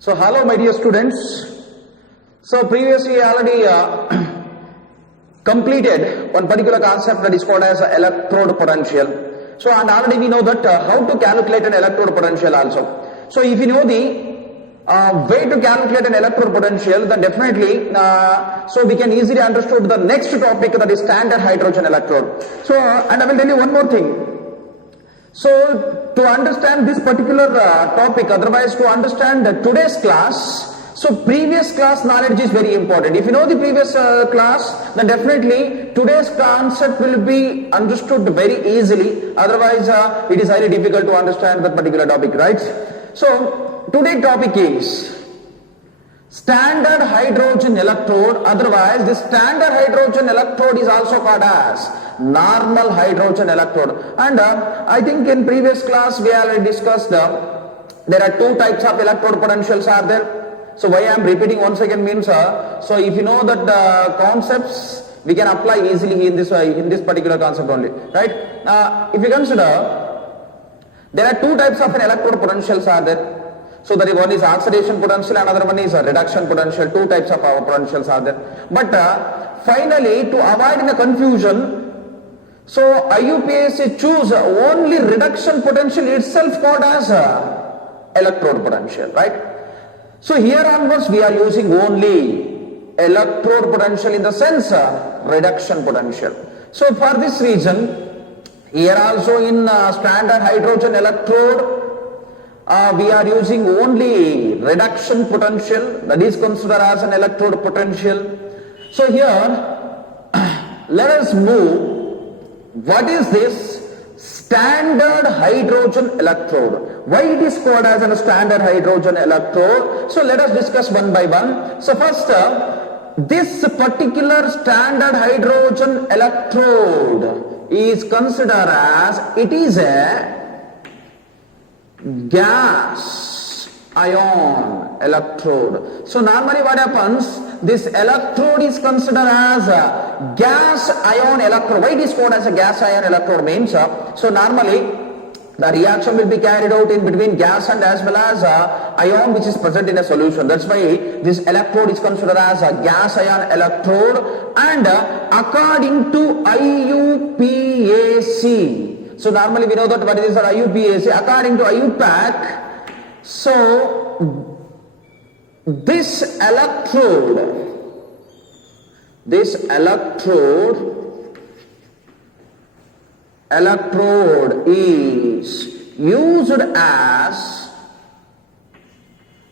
So hello my dear students. So previously I already completed one particular concept that is called as electrode potential. So and already we know that how to calculate an electrode potential also. So if you know the way to calculate an electrode potential, then definitely so we can easily understand the next topic, that is standard hydrogen electrode. So and I will tell you one more thing. So to understand this particular topic, otherwise to understand today's class, so previous class knowledge is very important. If you know the previous class, then definitely today's concept will be understood very easily. Otherwise it is highly difficult to understand that particular topic, right? So today's topic is standard hydrogen electrode. Otherwise this standard hydrogen electrode is also called as normal hydrogen electrode. And I think in previous class we already discussed there are two types of electrode potentials are there. So why I am repeating once again means so if you know that concepts we can apply easily in this particular concept only, right? If you consider there are two types of an electrode potentials are there. So that one is oxidation potential, another one is reduction potential. Two types of our potentials are there. But finally, to avoid the confusion, so IUPAC choose only reduction potential itself called as electrode potential, right? So here onwards we are using only electrode potential in the sense reduction potential. So for this reason, here also in standard hydrogen electrode, we are using only reduction potential, that is considered as an electrode potential. So here, let us move. What is this standard hydrogen electrode? Why it is called as a standard hydrogen electrode? So let us discuss one by one. So first, this particular standard hydrogen electrode is considered as it is a gas ion electrode. So normally what happens, this electrode is considered as a gas ion electrode. Why it is called as a gas ion electrode means, so normally the reaction will be carried out in between gas and as well as ion which is present in a solution. That's why this electrode is considered as a gas ion electrode. And according to IUPAC, so normally we know that what is IUPAC. According to IUPAC, so this electrode is used as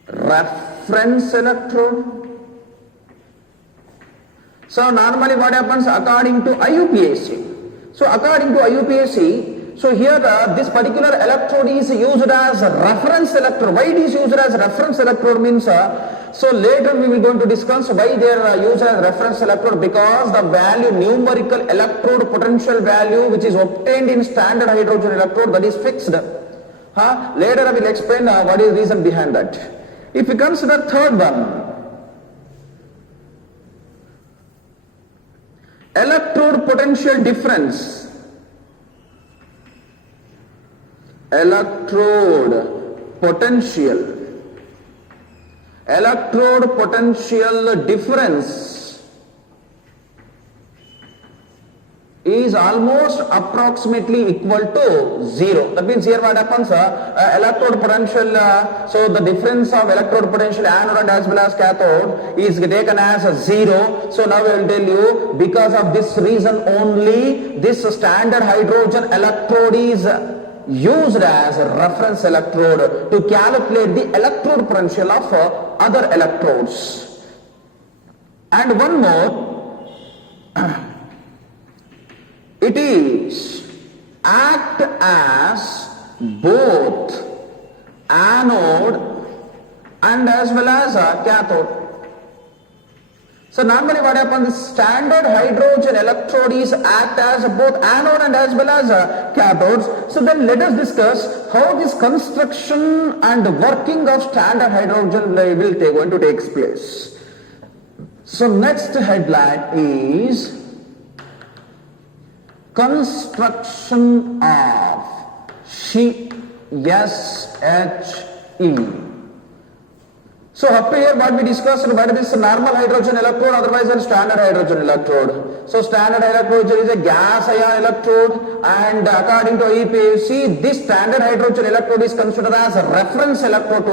reference electrode. So normally what happens according to IUPAC? So according to IUPAC, so here this particular electrode is used as a reference electrode. Why it is used as reference electrode means, so later we will going to discuss why they are used as reference electrode, because the value, numerical electrode potential value which is obtained in standard hydrogen electrode, that is fixed. Later I will explain what is the reason behind that. If you consider third one, electrode potential difference. Electrode potential difference is almost approximately equal to 0. That means here what happens, electrode potential, so the difference of electrode potential anode and as well as cathode is taken as a 0. So now I will tell you, because of this reason only this standard hydrogen electrode is used as a reference electrode to calculate the electrode potential of other electrodes. And one more, it is act as both anode and as well as cathode. So normally what happens, standard hydrogen electrode is act as both anode and as well as cathodes. So then let us discuss how this construction and working of standard hydrogen will going to take place. So next headline is construction of SHE. So up to here what we discussed, what is this normal hydrogen electrode, otherwise a standard hydrogen electrode. So standard electrode is a gas ion electrode, and according to IUPAC, this standard hydrogen electrode is considered as a reference electrode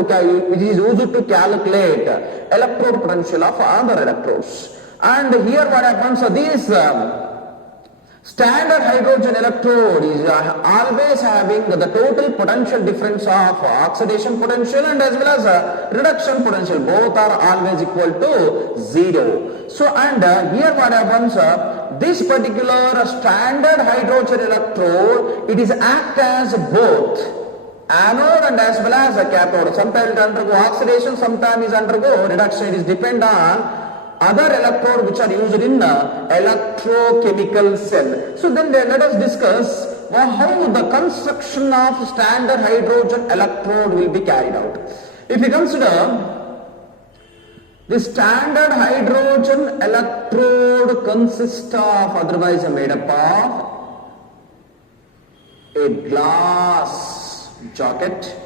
which is used to calculate electrode potential of other electrodes. And here what happens, this standard hydrogen electrode is always having the total potential difference of oxidation potential and as well as reduction potential. Both are always equal to 0. So and here what happens, this particular standard hydrogen electrode, it is act as both anode and as well as a cathode. Sometimes it undergo oxidation, sometimes it undergo reduction. It is depend on other electrode which are used in electrochemical cell. So then let us discuss how the construction of standard hydrogen electrode will be carried out. If you consider the standard hydrogen electrode consists of, otherwise made up of a glass jacket.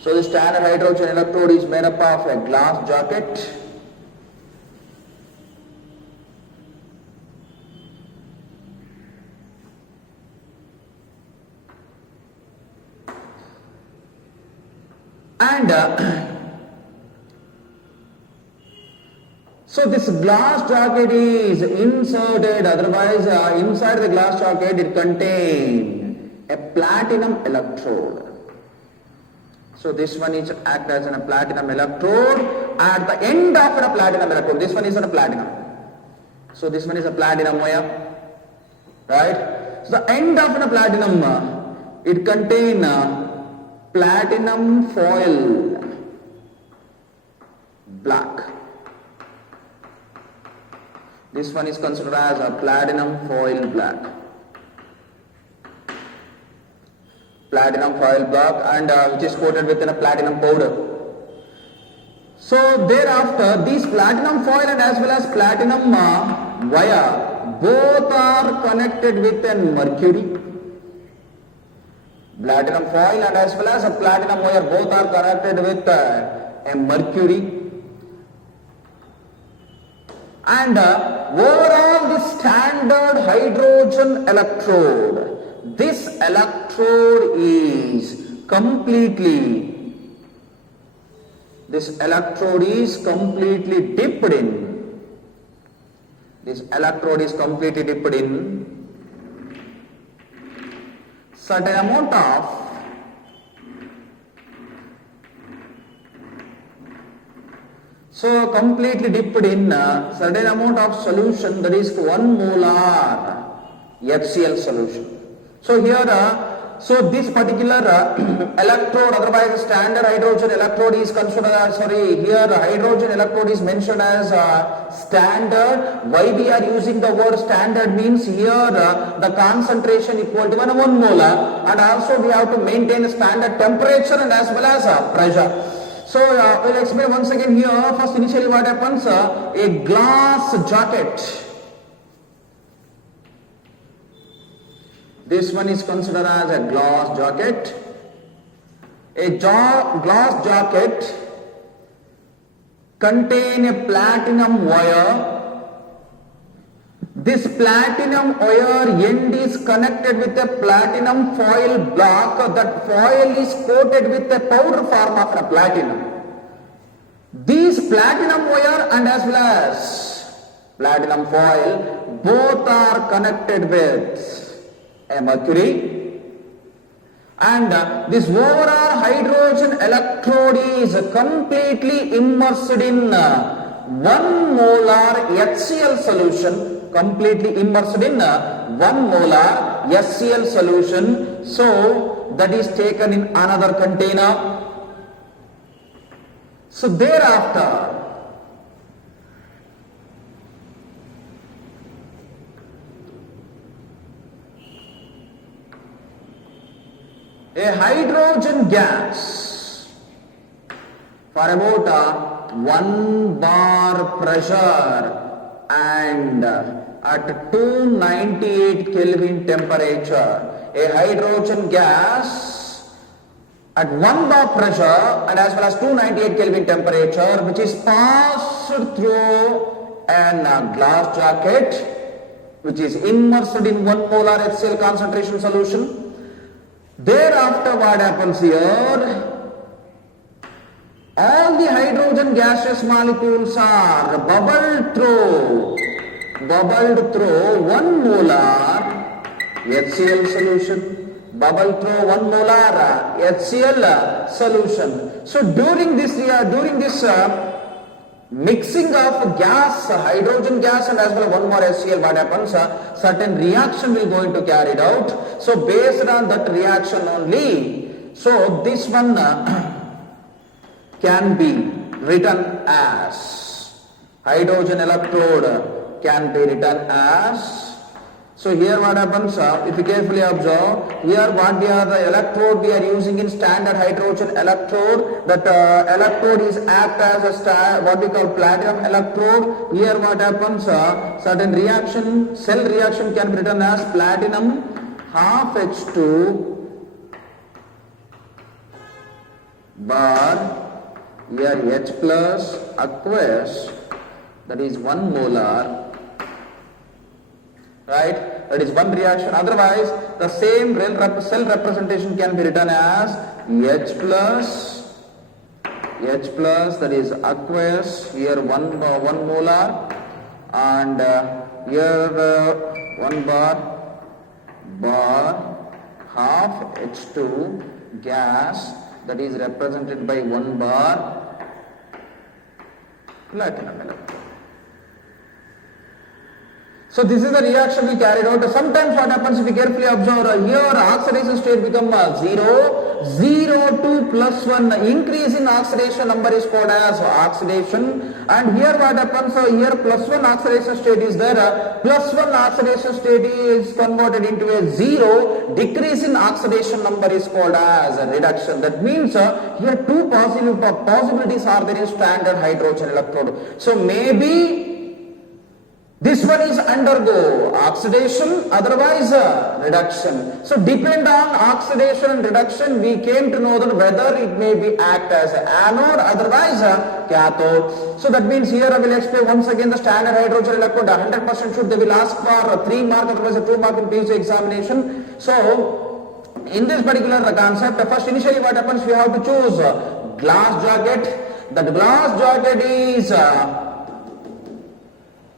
So the standard hydrogen electrode is made up of a glass jacket. And so this glass jacket is inserted, otherwise inside the glass jacket it contains a platinum electrode. So this one is act as a platinum electrode. At the end of a platinum electrode, this one is a platinum. So this one is a platinum wire, right? So the end of a platinum, it contains platinum foil black. This one is considered as a platinum foil black. Platinum foil black, and which is coated with a platinum powder. So thereafter, these platinum foil and as well as platinum wire, both are connected with a mercury. Platinum foil and as well as a platinum wire, both are connected with a mercury. And overall, the standard hydrogen electrode, this electrode is completely dipped in. This electrode is completely dipped in certain amount of completely dipped in certain amount of solution, that is 1 molar HCl solution. So here, so this particular electrode, otherwise standard hydrogen electrode is considered as, here hydrogen electrode is mentioned as standard. Why we are using the word standard means here the concentration equal to 1 molar, and also we have to maintain a standard temperature and as well as pressure. So we'll explain once again here. First, initially what happens, a glass jacket. This one is considered as a glass jacket. A glass jacket contain a platinum wire. This platinum wire end is connected with a platinum foil block. That foil is coated with a powder form of a platinum. These platinum wire and as well as platinum foil both are connected with a mercury, and this overall hydrogen electrode is completely immersed in 1 molar HCl solution, completely immersed in 1 molar HCl solution. So that is taken in another container. So thereafter, a hydrogen gas for about 1 bar pressure and at 298 Kelvin temperature, a hydrogen gas at 1 bar pressure and as well as 298 Kelvin temperature, which is passed through an glass jacket which is immersed in 1 molar HCl concentration solution. Thereafter what happens here? All the hydrogen gaseous molecules are bubbled through 1 molar HCl solution. Bubble through 1 molar HCl solution. So during this mixing of gas, hydrogen gas and as well as 1 more HCl, what happens? Certain reaction will going to carried out. So based on that reaction only, so this one can be written as hydrogen electrode can be written as. So here what happens, if you carefully observe, here what we are the electrode we are using in standard hydrogen electrode, that electrode is act as a what we call platinum electrode. Here what happens, certain reaction, cell reaction can be written as platinum half H2 bar, here H plus aqueous, that is 1 molar. Right, that is one reaction. Otherwise, the same cell representation can be written as H plus, that is aqueous. Here 1 molar, and here 1 bar half H2 gas, that is represented by 1 bar platinum electrode. So this is the reaction we carried out. Sometimes what happens if you carefully observe, here oxidation state becomes 0, 0 to plus 1. Increase in oxidation number is called as oxidation. And here what happens, here plus 1 oxidation state is there. Plus 1 oxidation state is converted into a 0. Decrease in oxidation number is called as a reduction. That means here two possibilities are there in standard hydrogen electrode. So maybe this one is undergo oxidation, otherwise reduction. So depend on oxidation and reduction, we came to know that whether it may be act as an anode, otherwise a cathode. So that means here I will explain once again the standard hydrogen electrode. 100% should they will ask for 3 mark, otherwise a 2 mark in PhD examination. So in this particular concept, first initially what happens, we have to choose glass jacket. That glass jacket is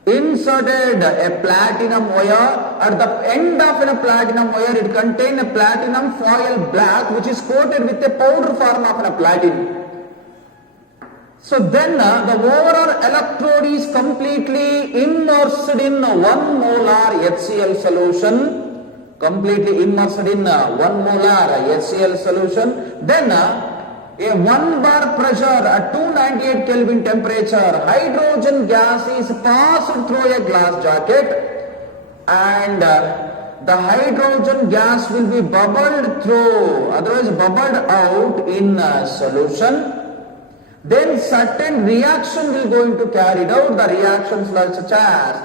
inserted a platinum wire. At the end of a platinum wire, it contains a platinum foil black which is coated with a powder form of a platinum. So then the overall electrode is completely immersed in 1 molar HCl solution. Completely immersed in 1 molar HCl solution. Then a 1 bar pressure at 298 Kelvin temperature, hydrogen gas is passed through a glass jacket and the hydrogen gas will be bubbled through, otherwise bubbled out in a solution. Then certain reaction will going to carried out, the reactions like such as,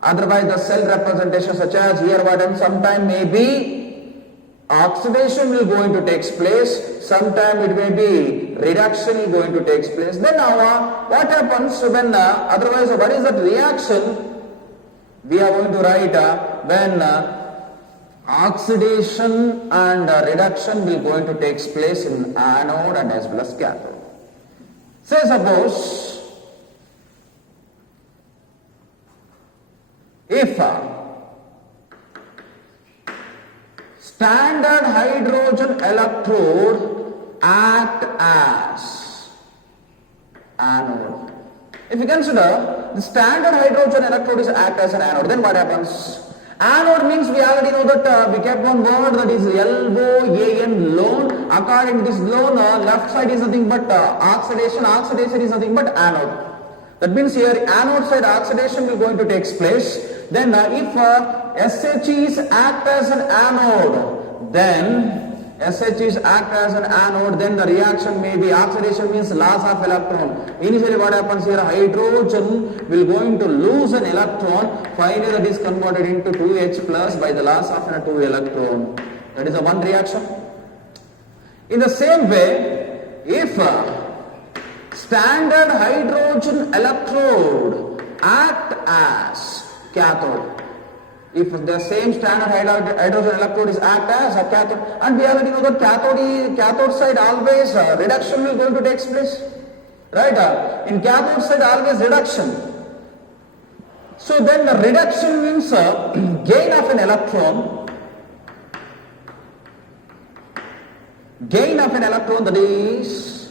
otherwise the cell representation such as here what and sometime may be oxidation will going to take place, sometime it may be reduction is going to take place. Then now what happens when otherwise what is that reaction? We are going to write when oxidation and reduction will going to take place in anode and as well as cathode. Say suppose if standard hydrogen electrode act as anode. If you consider the standard hydrogen electrode is act as an anode, then what happens? Anode means we already know that we kept one word, that is LOAN, lone. According to this lone, left side is nothing but oxidation, oxidation is nothing but anode. That means here anode side oxidation will going to take place. Then if SH is act as an anode, then SH is act as an anode, then the reaction may be oxidation means loss of electron. Initially what happens here, hydrogen will going to lose an electron, finally that is converted into 2H plus by the loss of a 2 electron. That is a one reaction. In the same way, if standard hydrogen electrode act as cathode, if the same standard hydrogen electrode is act as a cathode, and we already know that cathode side always reduction will going to take place, right? In cathode side always reduction. So then the reduction means gain of an electron. Gain of an electron, that is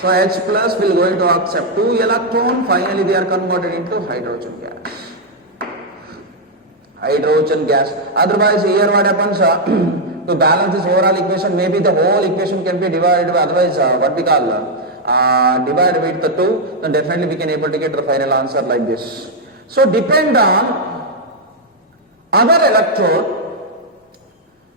so H plus will going to accept 2 electron. Finally they are converted into hydrogen gas. Hydrogen gas. Otherwise here what happens, to balance this overall equation, maybe the whole equation can be divided by, otherwise what we call divided with the 2, then definitely we can able to get the final answer like this. So depend on other electrode,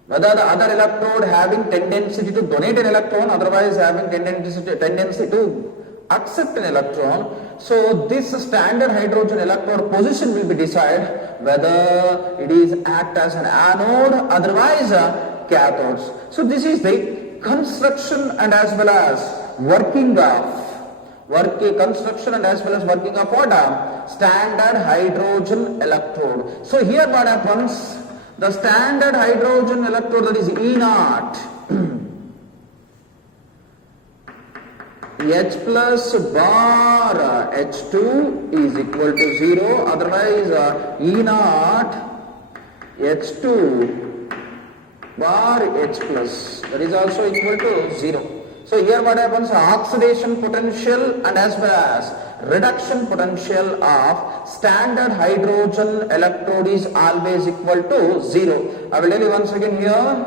whether the other electrode having tendency to donate an electron, otherwise having tendency to accept an electron. So this standard hydrogen electrode position will be decided whether it is act as an anode, otherwise cathodes. So this is the construction and as well as working of construction and as well as working of what? Standard hydrogen electrode. So here what happens? The standard hydrogen electrode, that is E naught, H plus bar H2 is equal to 0, otherwise E naught H2 bar H plus, that is also equal to 0. So here what happens? Oxidation potential and as well as reduction potential of standard hydrogen electrode is always equal to 0. I will tell you once again here.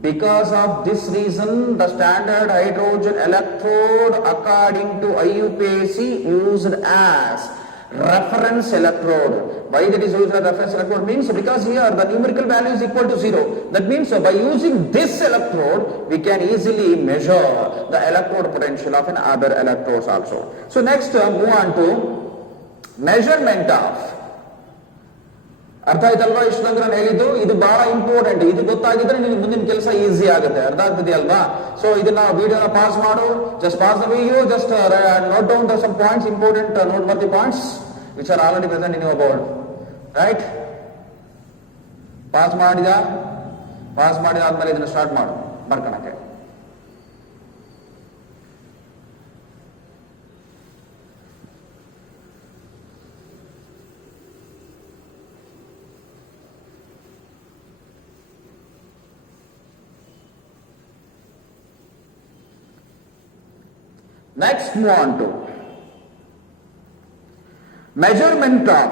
Because of this reason, the standard hydrogen electrode according to IUPAC used as reference electrode. Why that is used as reference electrode means because here the numerical value is equal to 0. That means by using this electrode we can easily measure the electrode potential of other electrodes also. So next move on to measurement of. ಅರ್ಥ ಆಯ್ತಲ್ವಾ? ಇಷ್ಟು ತನಕ ನಾನು ಹೇಳಿದ್ದು ಇದು ಬಹಳ important. ಇದು ಗೊತ್ತಾಗಿದ್ರೆ ನಿಮಗೆ ಮುಂದಿನ ಕೆಲಸ ಈಸಿ ಆಗುತ್ತೆ. ಅರ್ಥ ಆಗ್ತಿದೆಯಲ್ವಾ? ಸೊ ಇದನ್ನ ವಿಡಿಯೋನ ಪಾಸ್ ಮಾಡು, just pause the video, just note down the some points, important noteworthy points which are already present in your board. Right? Pause ಮಾಡಿದಾದ್ಮೇಲೆ ಇದನ್ನ ಸ್ಟಾರ್ಟ್ ಮಾಡು ಬರ್ಕಣಕ್ಕೆ. Next move on to measurement of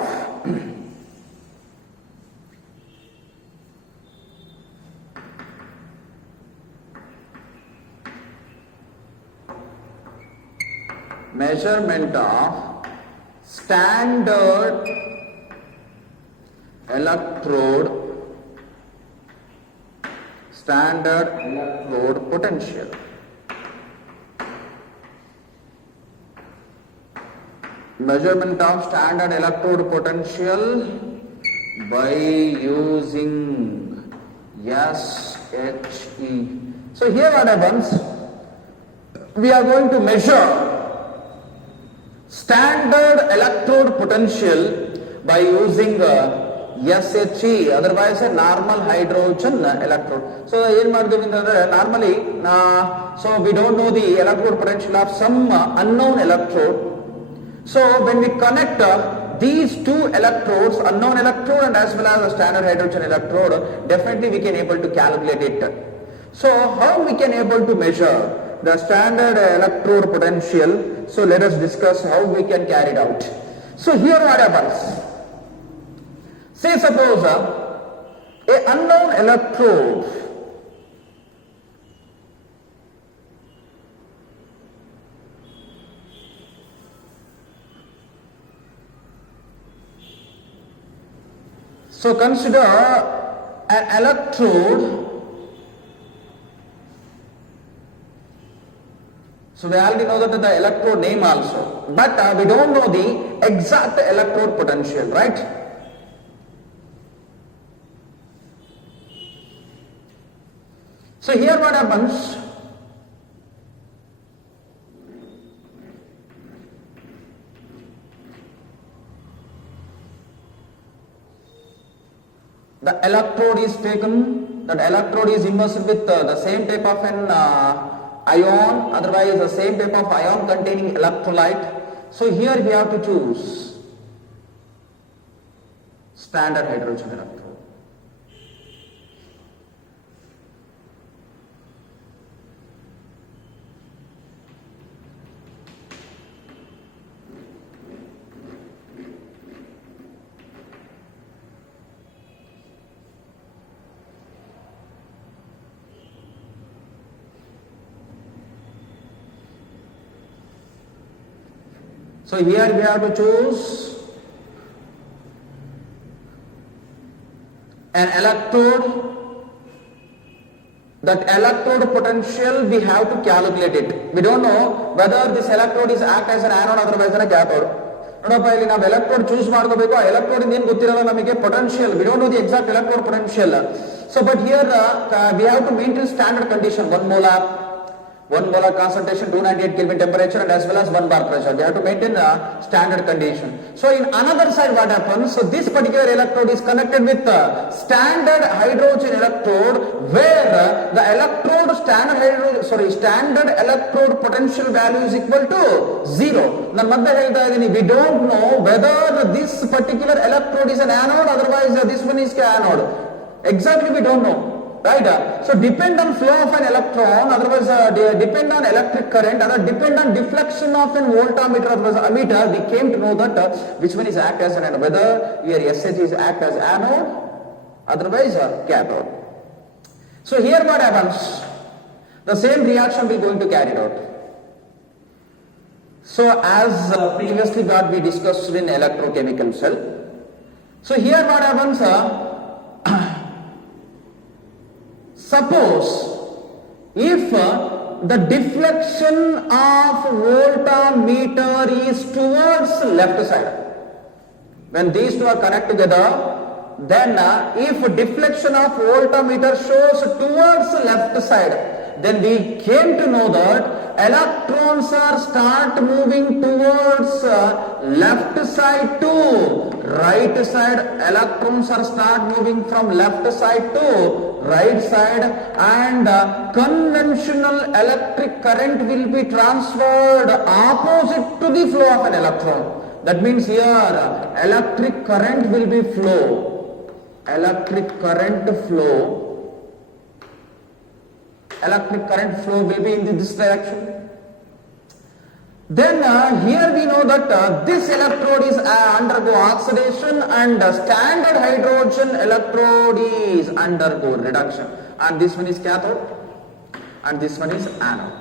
standard electrode potential. Measurement of standard electrode potential by using SHE. So here what happens? We are going to measure standard electrode potential by using SHE, otherwise a normal hydrogen electrode. So normally, so we don't know the electrode potential of some unknown electrode. So when we connect these two electrodes, unknown electrode and as well as a standard hydrogen electrode, definitely we can able to calculate it. So how we can able to measure the standard electrode potential? So let us discuss how we can carry it out. So here what happens? Say suppose a unknown electrode So consider an electrode. So we already know that the electrode name also, but we don't know the exact electrode potential, right? So here what happens? The electrode is taken, that electrode is immersed with the same type of an ion, otherwise the same type of ion containing electrolyte. So here we have to choose standard hydrogen electrode. So here we have to choose an electrode. That electrode potential we have to calculate it. We don't know whether this electrode is act as an anode otherwise than a cathode. ನೋಡಪ್ಪ ಇಲ್ಲಿ ನಾವು electrode choose ಮಾಡ್ಕೋಬೇಕು. ಆ electrode ಏನು ಗೊತ್ತಿರಲ್ಲ ನಮಗೆ potential. We don't know the exact electrode potential. So but here we have to maintain standard condition. 1 molar concentration, 298 Kelvin temperature, and as well as 1 bar pressure. We have to maintain a standard condition. So in another side what happens? So this particular electrode is connected with standard hydrogen electrode, where the electrode standard electrode potential value is equal to 0. Nan madhya helta idini, we don't know whether this particular electrode is an anode, otherwise this one is anode. Exactly we don't know. Right? So depend on flow of an electron, otherwise depend on electric current, or depend on deflection of an voltmeter, otherwise ammeter. We came to know that which one is act as an anode, whether here SH is act as anode, otherwise cathode. So here what happens? The same reaction we are going to carry out. So as previously what we discussed in electrochemical cell. So here what happens? Suppose if the deflection of voltmeter is towards left side, when these two are connected together, then if deflection of voltmeter shows towards left side, then we came to know that electrons are start moving towards left side to right side. Electrons are start moving from left side to right side, and conventional electric current will be transferred opposite to the flow of an electron. That means here electric current will be flow. Electric current flow will be in this direction. Then here we know that this electrode is undergo oxidation, and standard hydrogen electrode is undergo reduction, and this one is cathode and this one is anode.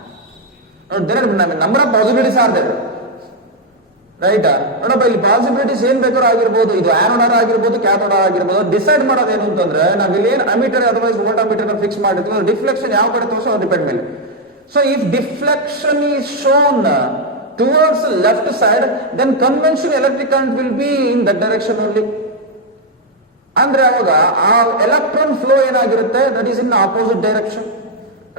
Now there are number of possibilities are there, right? ನೋಡಪ್ಪ ಇಲ್ಲಿ possibilities ಏನ್ ಬೇಕಾದ್ರೂ ಆಗಿರ್ಬೋದು, ಇದು anode ಆಗಿರ್ಬೋದು, cathode ಆಗಿರ್ಬೋದು. Decide ಮಾಡೋದು ಏನು ಅಂತಂದ್ರೆ ನಾವು ಇಲ್ಲಿ ಏನು ಅಮೀಟರ್ ಅದರ್ವೈಸ್ ವೋಲ್ಟಾಮೀಟರ್ ಫಿಕ್ಸ್ ಮಾಡಿರ್ತೀವಿ, ಡಿಫ್ಲೆಕ್ಷನ್ ಯಾವ ಕಡೆ ತೋರಿಸೋ ಅದು ಡಿಪೆಂಡ್ ಮೇಲೆ. So if deflection is shown towards left side, then conventional electric current will be in that direction only. ಅಂದ್ರೆ ಅವಾಗ ಆ ಎಲೆಕ್ಟ್ರಾನ್ ಫ್ಲೋ ಏನಾಗಿರುತ್ತೆ, that is in opposite direction,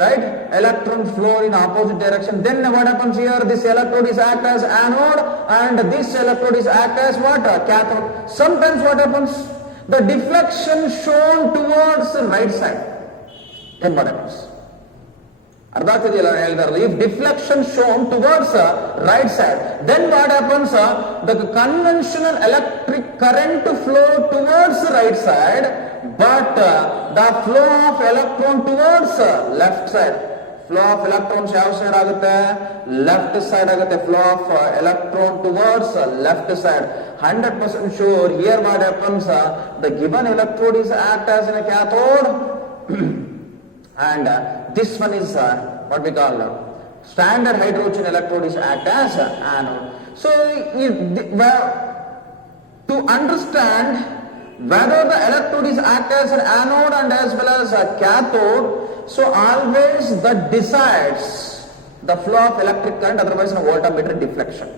right? Electron flow in opposite direction. Then what happens here? This electrode is act as anode, and this electrode is act as what? Cathode. Sometimes what happens? The deflection shown towards the right side. Then what happens? ಅರ್ಥ ಆಗ್ತಿದೆಯಲ್ಲ ಹೇಳಿದಾರಲ್ಲ, if deflection shown towards right side, then what happens? The conventional electric current flow towards right side, but the flow of electron towards left side. Flow of electrons ಯಾವ side ಆಗುತ್ತೆ? Left side ಆಗುತ್ತೆ. Flow of electron towards left side. 100% sure. Here what happens? The given electrode is act as a cathode, and this one is what we call standard hydrogen electrode is act as anode. So to understand whether the electrode is act as an anode and as well as a cathode, so always that decides the flow of electric current, otherwise a voltmeter deflection.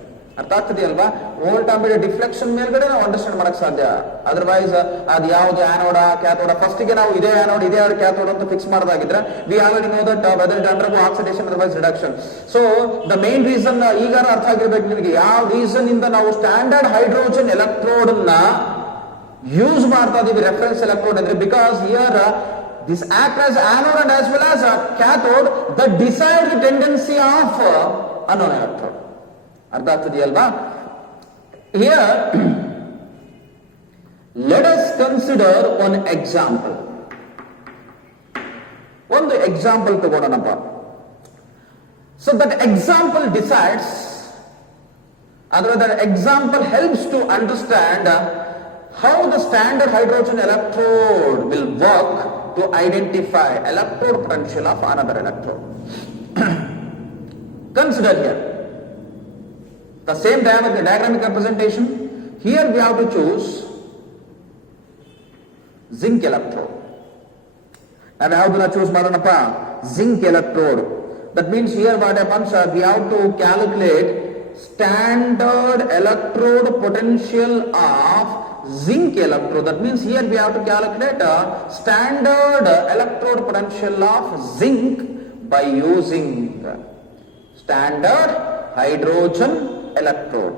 ಅರ್ಥ ಆಗ್ತಿದೆಯಲ್ವಾ? Voltameter deflection ಮೇಲ್ಗಡೆ ನಾವು understand ಮಾಡಕ್ ಸಾಧ್ಯ. Otherwise ಅದು ಯಾವ್ದು ಆನೋಡ ಕ್ಯಾಥೋಡ, first ಗೆ ನಾವು ಇದೇ ಆನೋಡ್ ಇದೇ ಕ್ಯಾಥೋಡ್ ಅಂತ ಫಿಕ್ಸ್ ಮಾಡೋದಾಗಿದ್ರೆ we already know that whether it undergo oxidation otherwise reduction. So the main reason ಈಗಾರ ಅರ್ಥ ಆಗಿರ್ಬೇಕು ನಿಮಗೆ, ಯಾವ ರೀಸನ್ ಇಂದ ನಾವು ಸ್ಟ್ಯಾಂಡರ್ಡ್ ಹೈಡ್ರೋಜನ್ ಎಲೆಕ್ಟ್ರೋಡ್ ನ ಯೂಸ್ ಮಾಡ್ತಾ ಇದೀವಿ ರೆಫರೆನ್ಸ್ ಎಲೆಕ್ಟ್ರೋಡ್ ಅಂದ್ರೆ, because here this act as anode and as well as a cathode that decide the tendency of unknown electrode. ಅರ್ಥ ಆಗ್ತಿದೆಯಲ್ವಾ? Here let us consider one example. ಒಂದು example ತಗೊಳ್ಳೋಣಪ್ಪ. So that example decides, or that example helps to understand how the standard hydrogen electrode will work to identify electrode potential of another electrode. Consider here the same diagramic representation. Here we have to choose zinc electrode. And how do I choose Maranapa? Zinc electrode. That means here what happens, we have to calculate standard electrode potential of zinc electrode. That means here we have to calculate a standard electrode potential of zinc by using standard hydrogen electrode.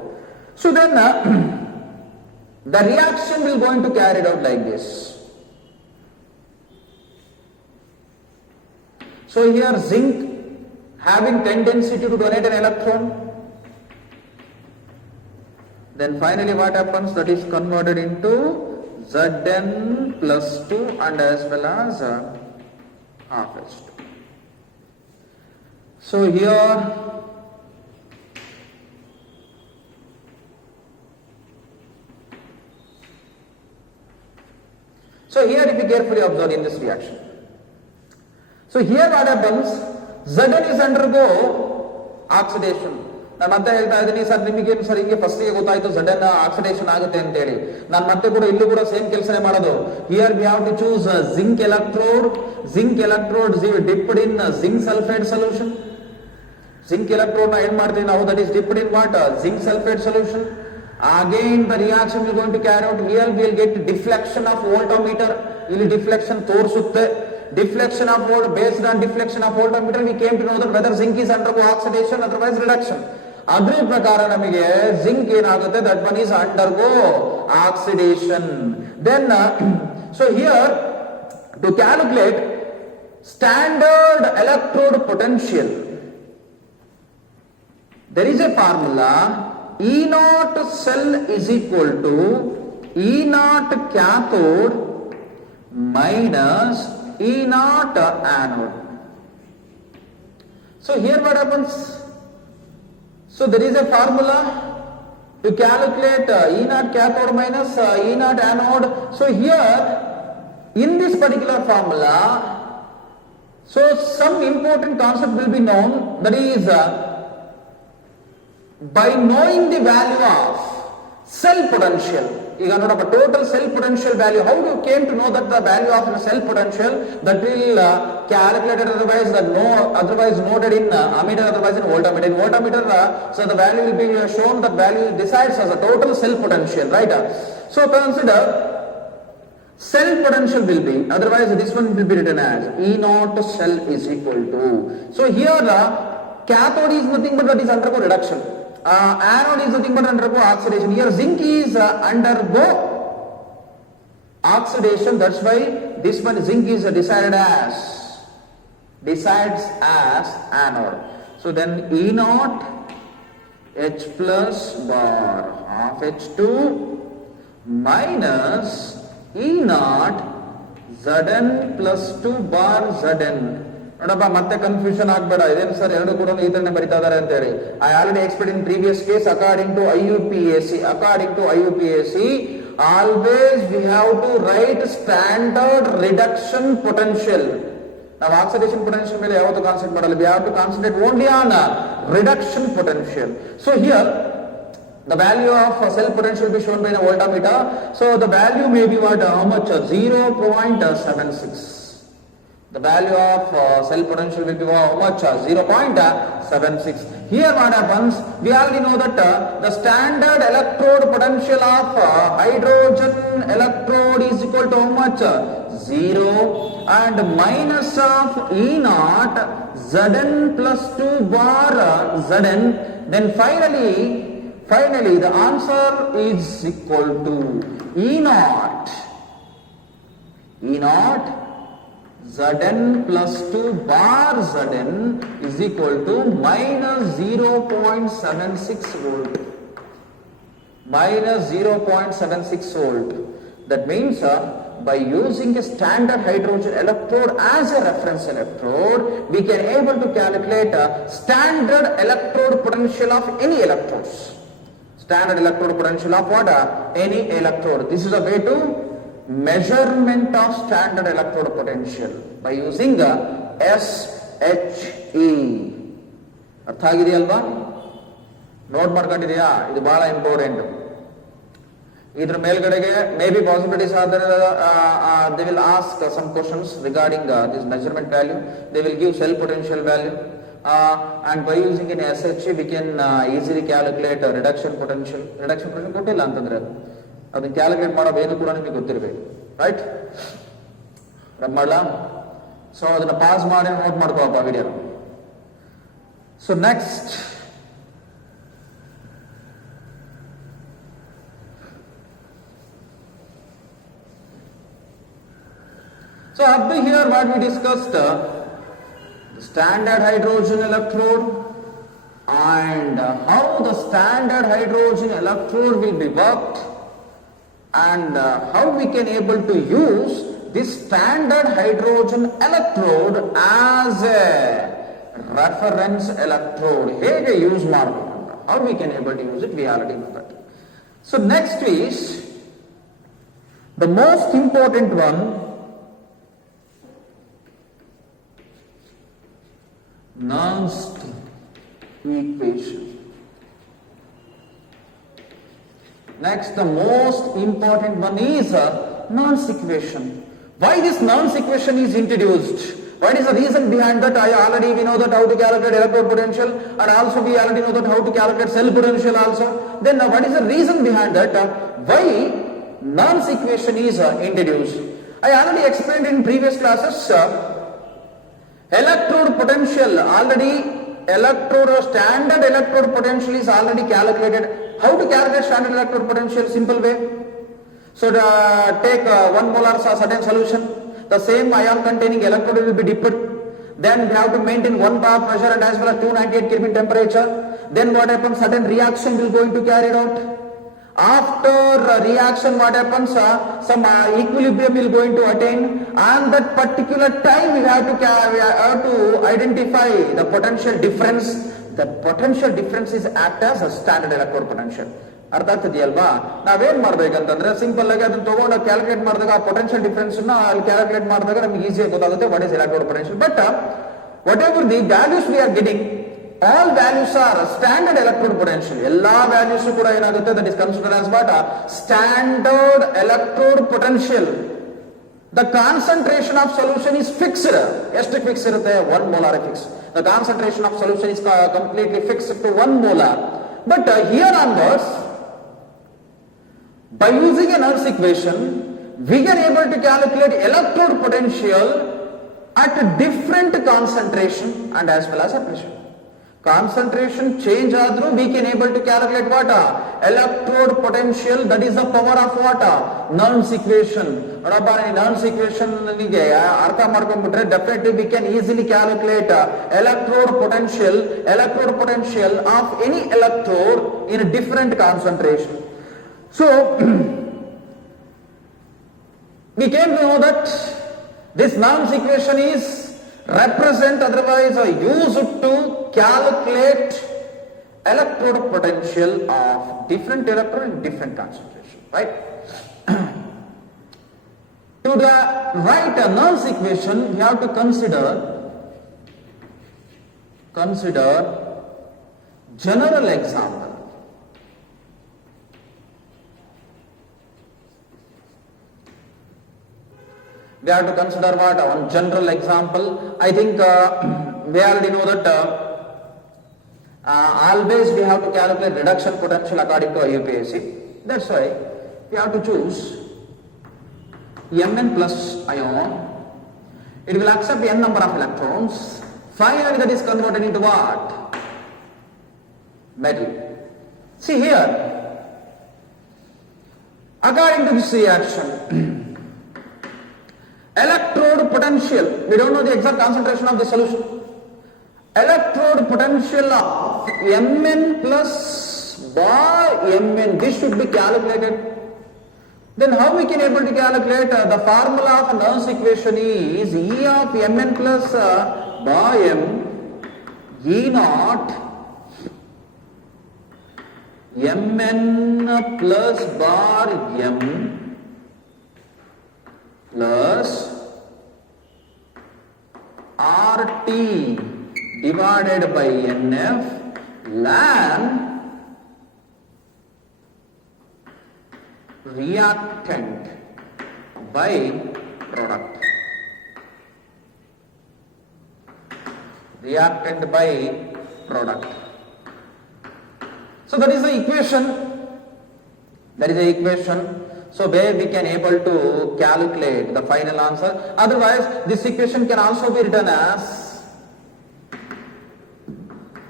So then the reaction will going to carry it out like this. So here zinc having tendency to donate an electron, then finally what happens, that is converted into Zn plus 2 and as well as half H2. So here if you carefully observe in this reaction, so here what happens, Zn is undergo oxidation. ನಾನು ಮತ್ತೆ ಹೇಳ್ತಾ ಇದ್ದೀನಿ sir, ನಿಮಗೇನು sir ಹಿಂಗೆ first ಗೆ ಗೊತ್ತಾಯ್ತು Zn oxidation ಆಗುತ್ತೆ ಅಂತ ಹೇಳಿ. ನಾನು ಮತ್ತೆ ಕೂಡ ಇಲ್ಲೂ ಕೂಡ ಸೇಮ್ ಕೆಲಸನೇ ಮಾಡೋದು. Here we have to choose zinc electrode. Zinc electrode dipped in zinc sulfate solution. Zinc electrode na ಏನ್ ಮಾಡ್ತೀವಿ ನಾವು, that is dipped in what, zinc sulfate solution. Again the reaction will going to carry out. Here we will get deflection of voltmeter. ಇಲ್ಲಿ deflection ತೋರಿಸುತ್ತೆ. Deflection of volt, based on deflection of voltmeter we came to know that whether zinc is undergo oxidation otherwise reduction. ಅದ್ರ ಪ್ರಕಾರ ನಮಗೆ zinc ಏನಾಗುತ್ತೆ, that one is undergo oxidation. Then so here to calculate standard electrode potential, there is a formula, E naught cell is equal to E naught cathode minus E naught anode. So here what happens? So there is a formula to calculate E naught cathode minus E naught anode. So here in this particular formula, so some important concept will be known, that is by knowing the value of cell potential. ಈಗ ನೋಡಪ್ಪ, total cell potential value, how you came to know that the value of cell potential, that will calculated otherwise noted in ammeter, otherwise in voltmeter. In voltmeter so the value will be shown, that value decides as a total cell potential, right? So consider cell potential will be, otherwise this one will be written as E naught cell is equal to, so here cathode is nothing but that is undergo reduction, anode is nothing but undergo oxidation. Here zinc is undergo oxidation, that's why this one zinc is decides as anode. So then E naught H plus bar half H2 minus E naught Zn plus 2 bar Zn. ನೋಡಪ್ಪ, ಮತ್ತೆ confusion ಆಗ್ಬೇಡ, ಇದೇನು sir ಎರಡು ಕೂಡ ಈ ತರನೇ ಬರಿತಾ ಇದಾರೆ ಅಂತ ಹೇಳಿ. I already explain in previous case. According to IUPAC always we have to write standard reduction potential. ನಾವು ಆಕ್ಸಿಡೇಷನ್ ಪೊಟೆನ್ಷಿಯಲ್ ಮೇಲೆ ಯಾವತ್ತೂ ಕಾನ್ಸಂಟ್ರೇಟ್ ಮಾಡಲ್ಲ. we have to concentrate only on reduction potential. So here the value of cell potential will be shown by a voltmeter. So the value may be what, how much, 0.76. The value of cell potential will be how much? 0.76. Here what happens? We already know that the standard electrode potential of hydrogen electrode is equal to how much? 0 and minus of E naught Zn plus 2 bar Zn. Then finally the answer is equal to E naught Zn plus 2 bar Zn is equal to minus 0.76 volt. Minus 0.76 volt. That means by using a standard hydrogen electrode as a reference electrode, we can able to calculate a standard electrode potential of any electrodes. Standard electrode potential of what? Any electrode. This is a way to measurement of standard electrode potential by using SHE. ಅರ್ಥ ಆಗಿದೆಯಲ್ವಾ? Note ಮಾಡ್ಕೊಂಡಿದೆಯಾ? ಇದು ಬಹಳ important. ಇದ್ರ ಮೇಲ್ಗಡೆಗೆ may be possibilities ಆದರೆ they will ask some questions regarding this measurement value. They will give cell potential value and by using an SHE we can easily calculate reduction potential ಕೊಟ್ಟಿಲ್ಲ ಅಂತಂದ್ರೆ ಅದನ್ನ calculate ಮಾಡೋದು ಏನು ಕೂಡ ನಿಮಗೆ ಗೊತ್ತಿರಬೇಕು, ರೈಟ್? ಮಾಡಲಾ? ಸೊ ಅದನ್ನ ಪಾಸ್ ಮಾಡಿ ನೋಟ್ ಮಾಡ್ಕೋಪ್ಪ video. So next up to here what we discussed, the standard hydrogen electrode and how the standard hydrogen electrode will be worked and how we can able to use this standard hydrogen electrode as a reference electrode. Hege use ಮಾಡಬೇಕು, how we can able to use it, we already know that. So next is the most important one, Nernst equation. Next, the most important one is Nernst equation. Why this Nernst equation is introduced? What is the reason behind that? We know that how to calculate electrode potential, and also we already know that how to calculate cell potential also. Then what is the reason behind that? Why Nernst equation is introduced? I already explained in previous classes. Electrode potential already, standard electrode potential is already calculated. How to calculate standard electrode potential? Simple way. So take 1 molar certain solution, the same ion containing electrode will be dipped. Then we have to maintain 1 bar pressure and as well as 298 Kelvin temperature. Then what happens? Certain reaction will going to carry out. After reaction what happens? Some equilibrium will going to attain, and that particular time we have to identify the potential difference. The potential difference is act as a standard electrode potential. ಅರ್ಥ ಆಗ್ತದೆಯಲ್ವಾ? ನಾವೇನ್ ಮಾಡ್ಬೇಕಂತಂದ್ರೆ simple ಆಗಿ ಅದನ್ನ ತಗೊಂಡು calculate ಮಾಡಿದಾಗ ಆ potential difference ಅಲ್ಲಿ calculate ಮಾಡಿದಾಗ ನಮಗೆ ಈಸಿಯಾಗಿ ಗೊತ್ತಾಗುತ್ತೆ what is electrode potential. But what ever the values we are getting, all values are standard electrode potential. Ella values kuda enagutte, that is considered as what? Standard electrode potential. The concentration of solution is fixed. ಎಷ್ಟು fix ಇರುತ್ತೆ? 1 molar fix. The concentration of solution is completely fixed to 1 molar. But here onwards, by using a Nernst equation, we are able to calculate electrode potential at different concentration and as well as a pressure. Concentration change ಆದ್ರೂ we can able to calculate what? Electrode potential, that is the power of what? Nernst equation. ನೋಡಪ್ಪ, Nernst equation ನಿಗೆ ಅರ್ಥ ಮಾಡ್ಕೊಂಡ್ಬಿಟ್ರೆ definitely we can easily calculate electrode potential of any electrode in a different concentration. So we came to know that this Nernst equation is represent, otherwise used to calculate electrode potential of different electrode in different concentration, right? To write a Nernst equation, we have to consider general example. we have to consider what? One general example. I think we already know that always we have to calculate reduction potential according to IUPAC. That's why we have to choose Mn plus ion. It will accept n number of electrons. Finally that is converted into what? Metal. See here, according to this reaction, electrode potential, we don't know the exact concentration of the solution. Electrode potential of Mn plus bar Mn, this should be calculated. Then how we can able to calculate the formula of Nernst equation is E of Mn plus bar M E naught Mn plus bar M plus RT divided by NF ln reactant by product. Reactant by product. So that is the equation. That is the equation. So where we can able to calculate the final answer. Otherwise, this equation can also be written as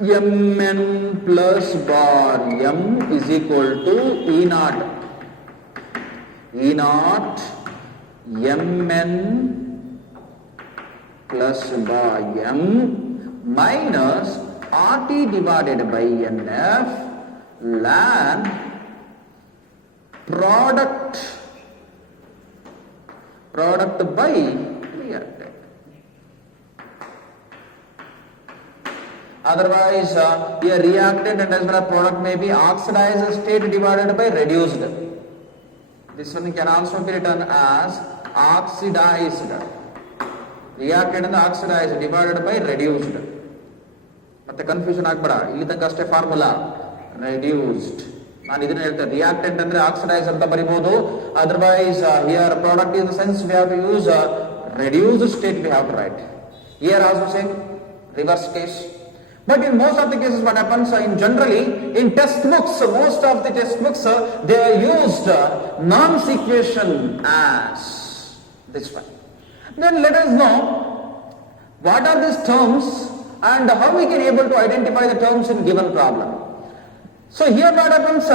Mn plus bar M is equal to E naught. E naught Mn plus bar M minus RT divided by NF ln product by reactant. Otherwise, a reactant and as well as product may be oxidized state divided by reduced. This one can also be written as oxidized. Reactant and oxidized divided by reduced. But the confusion agbada. Illi thanka ashte formula reduced. ನಾನು ಇದನ್ನ ಹೇಳ್ತೇನೆ, reactant ಅಂದ್ರೆ oxidise ಅಂತ ಬರಿಬಹುದು. Otherwise, here product in the sense we have to use reduced state we have to write. Here also same reverse case. But in most of the cases what happens in generally in textbooks, most of the textbooks they are used Nernst equation as this one. Then let us know what are these terms and how we can able to identify the terms in given problem. So here what happens,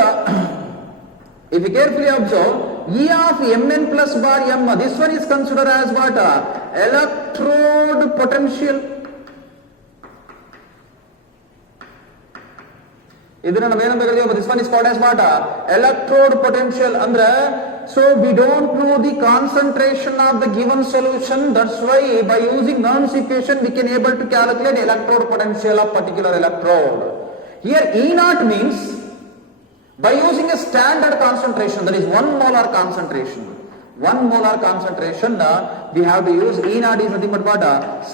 if you carefully observe, E of Mn plus bar M, this one is considered as what? Electrode potential. This one is called as what? Electrode potential. So we don't know the concentration of the given solution. That's why by using Nernst equation we can able to calculate electrode potential of particular electrode. Here E naught means by using a standard concentration, that is 1 molar concentration. 1 molar concentration, we have to use E naught is nothing but what?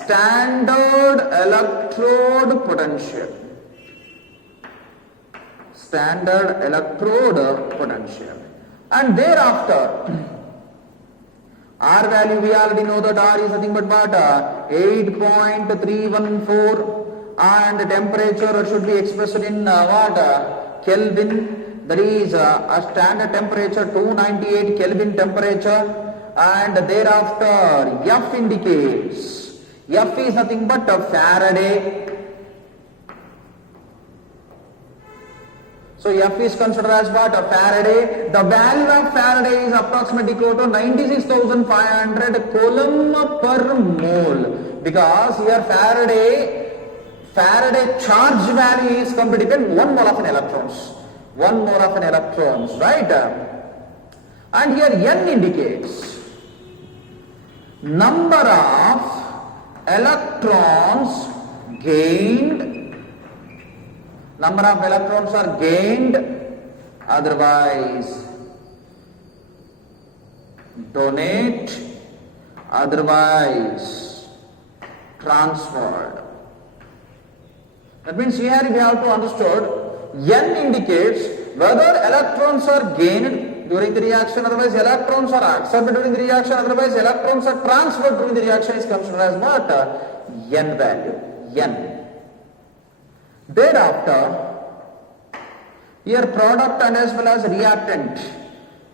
Standard electrode potential. Standard electrode potential. And thereafter, R value we already know that R is nothing but what? 8.314. And temperature should be expressed in what? Kelvin. That is a standard temperature 298 Kelvin temperature. And thereafter F indicates, F is nothing but a Faraday. So F is considered as what? A Faraday. The value of Faraday is approximately equal to 96,500 coulomb per mole. Because here Faraday charge value is completely 1 mole of an electrons. 1 mole of an electrons, right? And here N indicates number of electrons gained. Number of electrons are gained, otherwise donate, otherwise transferred. That means here we have to understand N indicates whether electrons are gained during the reaction, otherwise electrons are absorbed during the reaction, otherwise electrons are transferred during the reaction is considered as what? N value. N. Thereafter, here product and as well as reactant.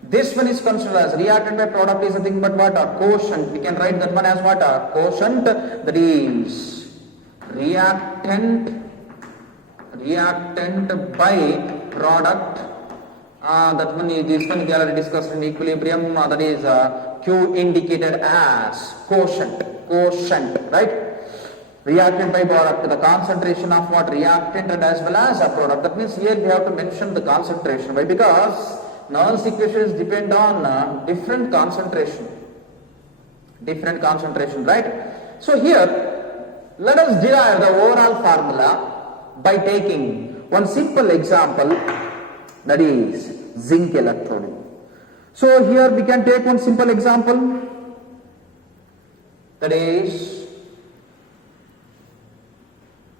This one is considered as reactant by product is nothing but what? A quotient. We can write that one as what? A quotient. That is reactant by product. That one is, this one we already discussed in equilibrium. That is Q indicated as quotient, right? Reactant by product, the concentration of what? Reactant and as well as a product. That means here we have to mention the concentration. Why? Because Nernst equations depend on different concentration, right? So here, let us derive the overall formula by taking one simple example, that is zinc electrode. So here we can take one simple example, that is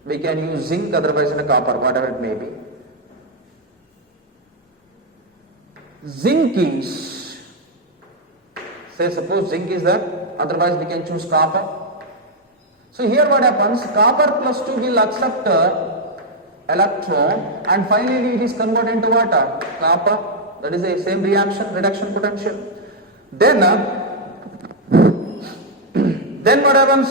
we can use zinc, otherwise in a copper, whatever it may be. Zinc is, say suppose zinc is there, otherwise we can choose copper. So here what happens, copper plus 2 will accept electron and finally it is converted into what? Copper. That is the same reaction, reduction potential. Then what happens?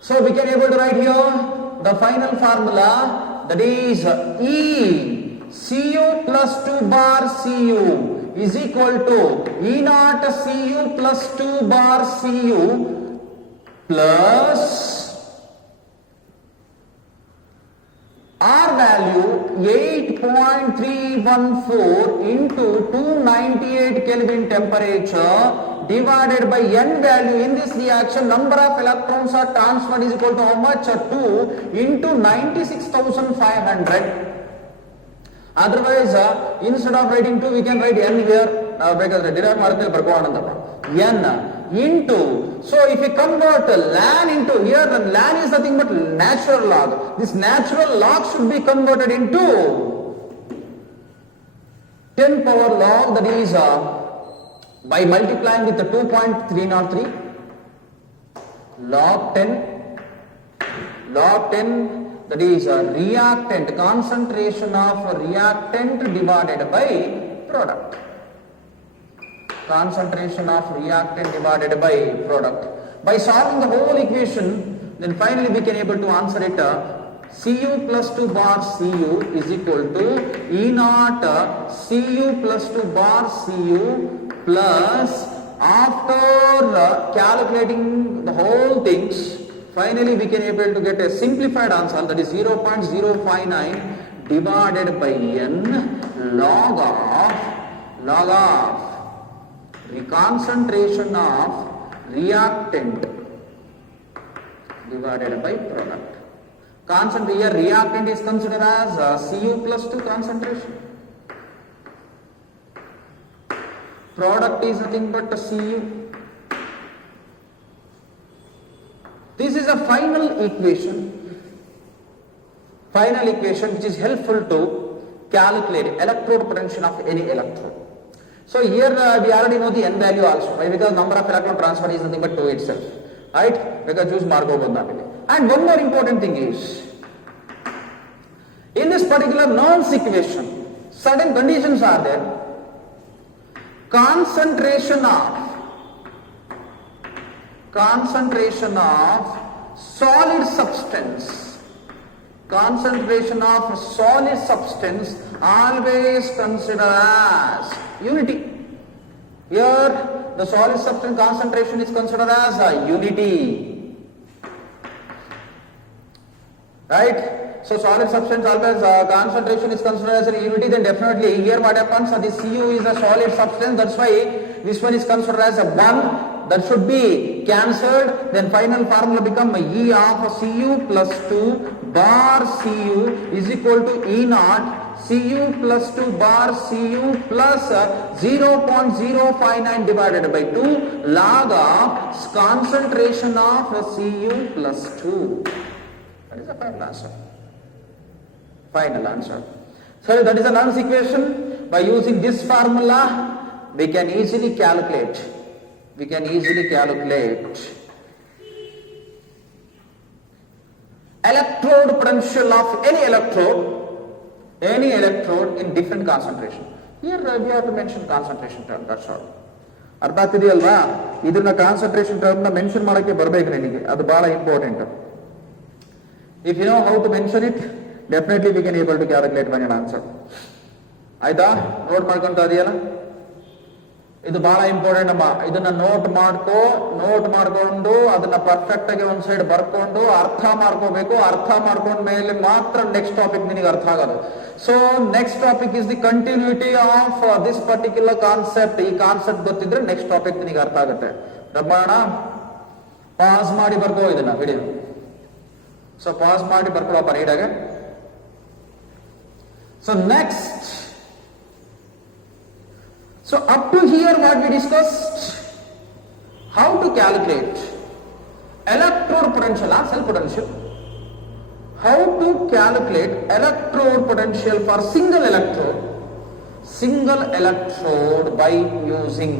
So we can able to write here the final formula, that is E Cu plus 2 bar Cu is equal to E naught Cu plus 2 bar Cu plus R value 8.314 into 298 Kelvin temperature divided by N value. In this reaction, number of electrons are transferred is equal to how much? 2 into 96,500. Otherwise, instead of writing 2, we can write N here, because the derived N into. So if we convert ln into here, then ln is nothing but natural log. This natural log should be converted into 10 power log, that is by multiplying with the 2.303 log 10, that is reactant, concentration of reactant divided by product. Concentration of reactant divided by product. By solving the whole equation, then finally we can able to answer it. Cu plus 2 bar Cu is equal to E naught Cu plus 2 bar Cu plus, after calculating the whole things, finally we can able to get a simplified answer, that is 0.059 divided by N log of the concentration of reactant divided by product. Here reactant is considered as Cu plus 2 concentration. Product is nothing but a Cu. This is a final equation which is helpful to calculate electrode potential of any electrode. So here we already know the N value also, right? Because number of electron transfer is nothing but 2 itself, right? We can choose Markov Bandhavili. And one more important thing is, in this particular Nernst equation, certain conditions are there. Concentration of solid substance always considered as unity. Here the solid substance concentration is considered as a unity, right? So solid substance always concentration is considered as a unity. Then definitely here what happens, this Cu is a solid substance, that's why this one is considered as a 1. That should be cancelled. Then final formula become E of Cu plus 2 bar Cu is equal to E naught Cu plus 2 bar Cu plus 0.059 divided by 2 log of concentration of Cu plus 2. That is the final answer. So that is a Nernst equation. By using this formula, we can easily calculate electrode potential of any electrode in different concentration. Here we have to mention concentration term, that's all. ಅರ್ಥ ಆಗ್ತಿದೆಯಲ್ವಾ? ಇದನ್ನ concentration term ನ mention ಮಾಡಕ್ಕೆ ಬರ್ಬೇಕು ನಿನಗೆ, ಅದು ಬಹಳ important. If you know how to mention it, definitely we can able to calculate one answer. ಆಯ್ತಾ? Note ಮಾಡ್ಕೊಂತ ಇದೆಯಲ್ಲ, ಇದು ಬಹಳ ಇಂಪಾರ್ಟೆಂಟ್ ಅಮ್ಮ. ಇದನ್ನ ನೋಟ್ ಮಾಡ್ಕೊಂಡು ಅದನ್ನ ಪರ್ಫೆಕ್ಟ್ ಆಗಿ ಒಂದ್ ಸೈಡ್ ಬರ್ಕೊಂಡು ಅರ್ಥ ಮಾಡ್ಕೋಬೇಕು. ಅರ್ಥ ಮಾಡ್ಕೊಂಡ ಮೇಲೆ ಮಾತ್ರ ನೆಕ್ಸ್ಟ್ ಟಾಪಿಕ್ ನಿನಗೆ ಅರ್ಥ ಆಗೋದು. So next topic is the continuity of this particular concept. ಈ ಕಾನ್ಸೆಪ್ಟ್ ಗೊತ್ತಿದ್ರೆ ನೆಕ್ಸ್ಟ್ ಟಾಪಿಕ್ ನಿನಗೆ ಅರ್ಥ ಆಗುತ್ತೆ. ರಬ್ಬಾಣ ಪಾಸ್ ಮಾಡಿ ಬರ್ಕೋ ಇದನ್ನ ವಿಡಿಯೋ. ಸೊ ಪಾಸ್ ಮಾಡಿ ಬರ್ಕೊಳಪ್ಪ ನೀಟಾಗೆ. So next, so up to here what we discussed, how to calculate electrode potential or cell potential, how to calculate electrode potential for single electrode by using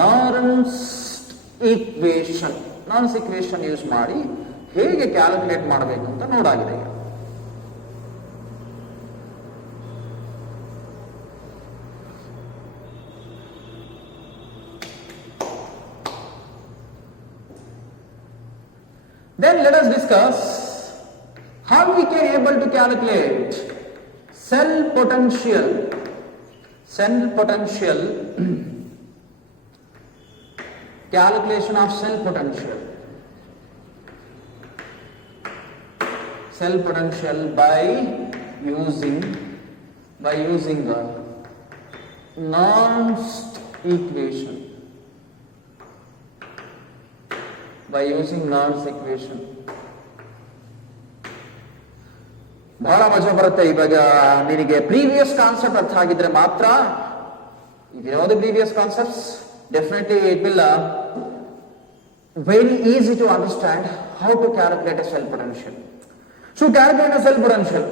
Nernst equation use ಮಾಡಿ ಹೇಗೆ calculate ಮಾಡಬೇಕು ಅಂತ ನೋಡಾಗಿದೆ. Then let us discuss how we can able to calculate cell potential calculation of cell potential by using Nernst equation. ಬಹಳ ಮಜಾ ಬರುತ್ತೆ. ಇವಾಗ ನಿನಗೆ previous concept ಅರ್ಥ ಆಗಿದ್ರೆ ಮಾತ್ರ, if you know the previous concepts, definitely it will very easy to understand how to calculate a cell potential. So calculate a cell potential,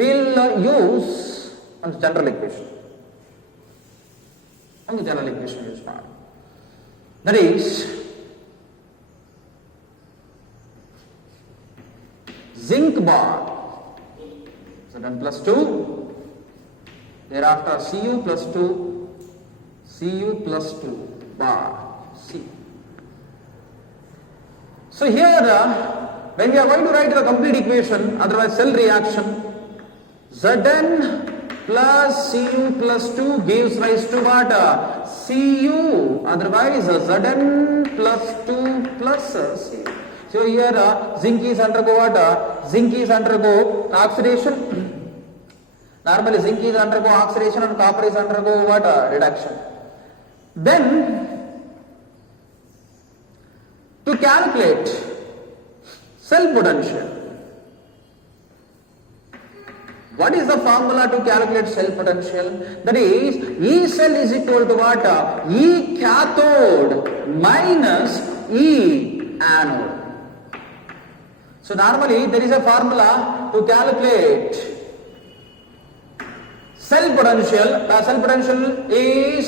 we'll use one general equation use ಮಾಡಿ. That is zinc bar Zn plus 2, thereafter Cu plus 2 bar C. So here when we are going to write the complete equation, otherwise cell reaction, Zn plus Cu plus 2 gives rise to what? Cu, otherwise Zn plus 2 plus C. So here zinc is undergo what? Zinc is undergo oxidation. Normally zinc is undergo oxidation and copper is undergo what? Reduction. Then to calculate cell potential, what is the formula to calculate cell potential? That is E cell is equal to what? E cathode minus E anode. So normally there is a formula to calculate cell potential. The cell potential is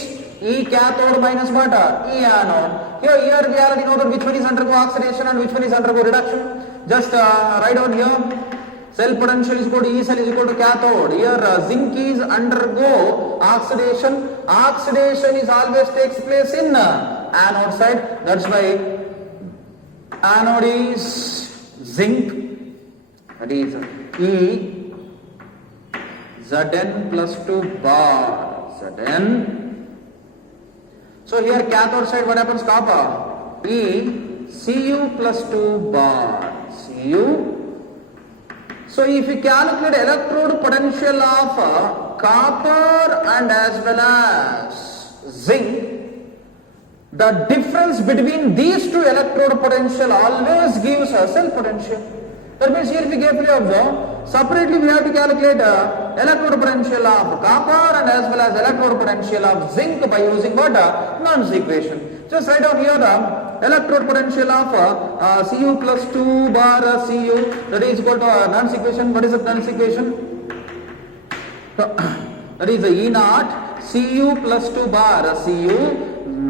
E cathode minus what? E anode. Here we already know that which one is undergo oxidation and which one is undergo reduction. Just write down here. Cell potential is equal to E cell is equal to cathode. Here zinc is undergo oxidation. Oxidation is always takes place in anode side. That's why anode is zinc. That is E Zn plus 2 bar Zn. So here cathode side what happens? Copper. E Cu plus 2 bar Cu. So if you calculate electrode potential of copper and as well as zinc, the difference between these two electrode potential always gives a cell potential. That means here if you carefully observe, separately we have to calculate electrode potential of copper and as well as electrode potential of zinc by using what? Nernst equation. Just write down here the electrode potential of Cu plus 2 bar Cu, that is equal to Nernst equation. What is the Nernst equation? that is E naught Cu plus 2 bar Cu